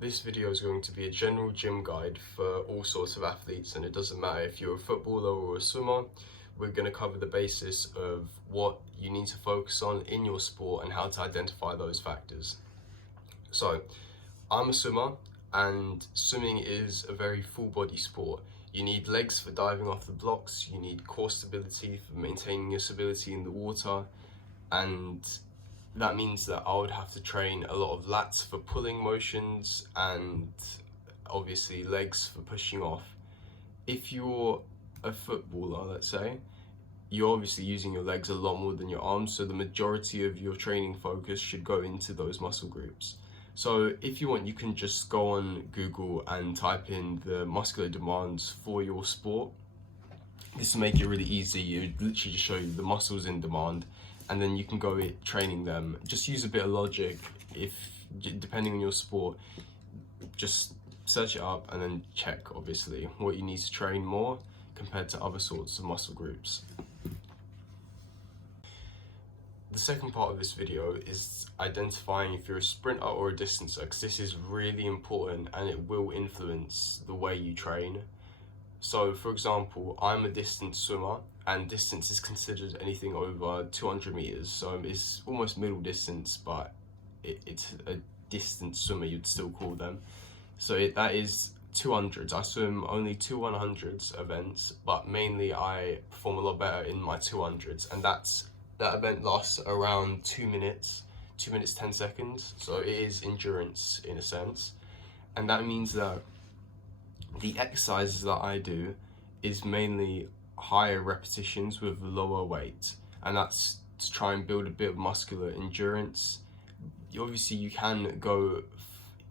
This video is going to be a general gym guide for all sorts of athletes, and it doesn't matter if you're a footballer or a swimmer. We're going to cover the basis of what you need to focus on in your sport and how to identify those factors. So, I'm a swimmer, and swimming is a very full body sport. You need legs for diving off the blocks, you need core stability for maintaining your stability in the water, and that means that I would have to train a lot of lats for pulling motions and obviously legs for pushing off. If you're a footballer, let's say, you're obviously using your legs a lot more than your arms, so the majority of your training focus should go into those muscle groups. So if you want, you can just go on Google and type in the muscular demands for your sport. This will make it really easy. It would literally just show you the muscles in demand, and then you can go training them. Just use a bit of logic. If depending on your sport, just search it up and then check obviously what you need to train more compared to other sorts of muscle groups. The second part of this video is identifying if you're a sprinter or a distancer, because this is really important and it will influence the way you train. So for example, I'm a distance swimmer, and distance is considered anything over 200 meters. So it's almost middle distance, but it's a distance swimmer, you'd still call them. So that is 200s. I swim only 2 100s events, but mainly I perform a lot better in my 200s, and that event lasts around 2 minutes, 2 minutes 10 seconds. So it is endurance in a sense, and that means that the exercises that I do is mainly higher repetitions with lower weight, and that's to try and build a bit of muscular endurance. Obviously you can go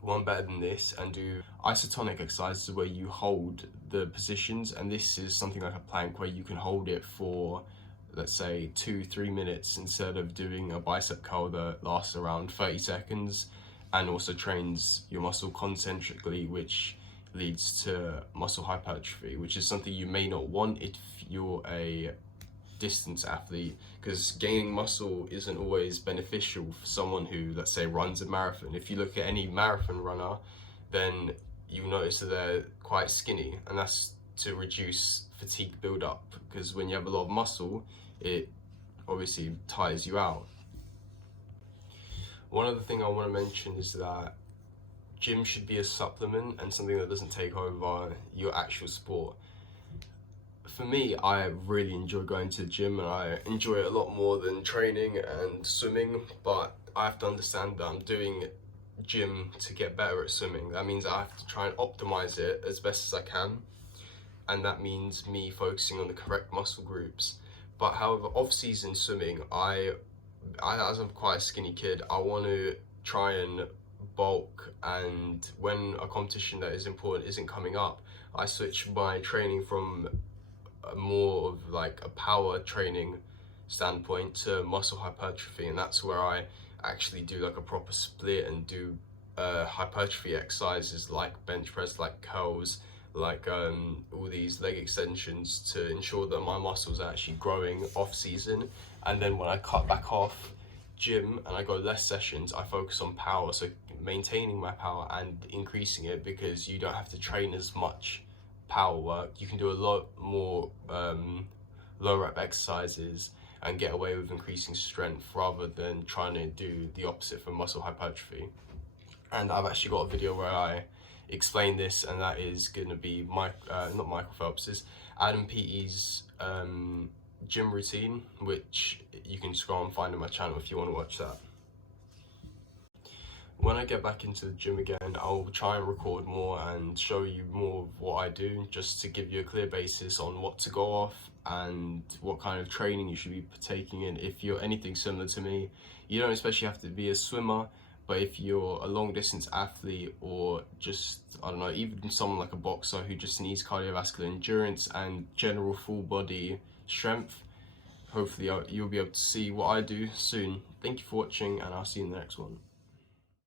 one better than this and do isotonic exercises where you hold the positions, and this is something like a plank where you can hold it for, let's say, 2-3 minutes instead of doing a bicep curl that lasts around 30 seconds and also trains your muscle concentrically, which leads to muscle hypertrophy, which is something you may not want if you're a distance athlete, because gaining muscle isn't always beneficial for someone who, let's say, runs a marathon. If you look at any marathon runner, then you'll notice that they're quite skinny, and that's to reduce fatigue build-up, because when you have a lot of muscle, it obviously tires you out. One other thing I want to mention is that gym should be a supplement and something that doesn't take over your actual sport. For me, I really enjoy going to the gym, and I enjoy it a lot more than training and swimming, but I have to understand that I'm doing gym to get better at swimming. That means I have to try and optimize it as best as I can, and that means me focusing on the correct muscle groups. But however, off-season swimming, I as I'm quite a skinny kid, I want to try and bulk, and when a competition that is important isn't coming up, I switch my training from more of like a power training standpoint to muscle hypertrophy, and that's where I actually do like a proper split and do hypertrophy exercises like bench press, like curls, like all these leg extensions to ensure that my muscles are actually growing off season. And then when I cut back off gym and I go less sessions, I focus on power, so maintaining my power and increasing it, because you don't have to train as much power work. You can do a lot more low rep exercises and get away with increasing strength rather than trying to do the opposite for muscle hypertrophy. And I've actually got a video where I explain this, and that is going to be not Michael Phelps's, Adam Peaty's gym routine, which you can scroll and find on my channel if you want to watch that. When I get back into the gym again, I'll try and record more and show you more of what I do, just to give you a clear basis on what to go off and what kind of training you should be partaking in. If you're anything similar to me, you don't especially have to be a swimmer, but if you're a long distance athlete, or just, I don't know, even someone like a boxer who just needs cardiovascular endurance and general full body strength, hopefully you'll be able to see what I do soon. Thank you for watching, and I'll see you in the next one.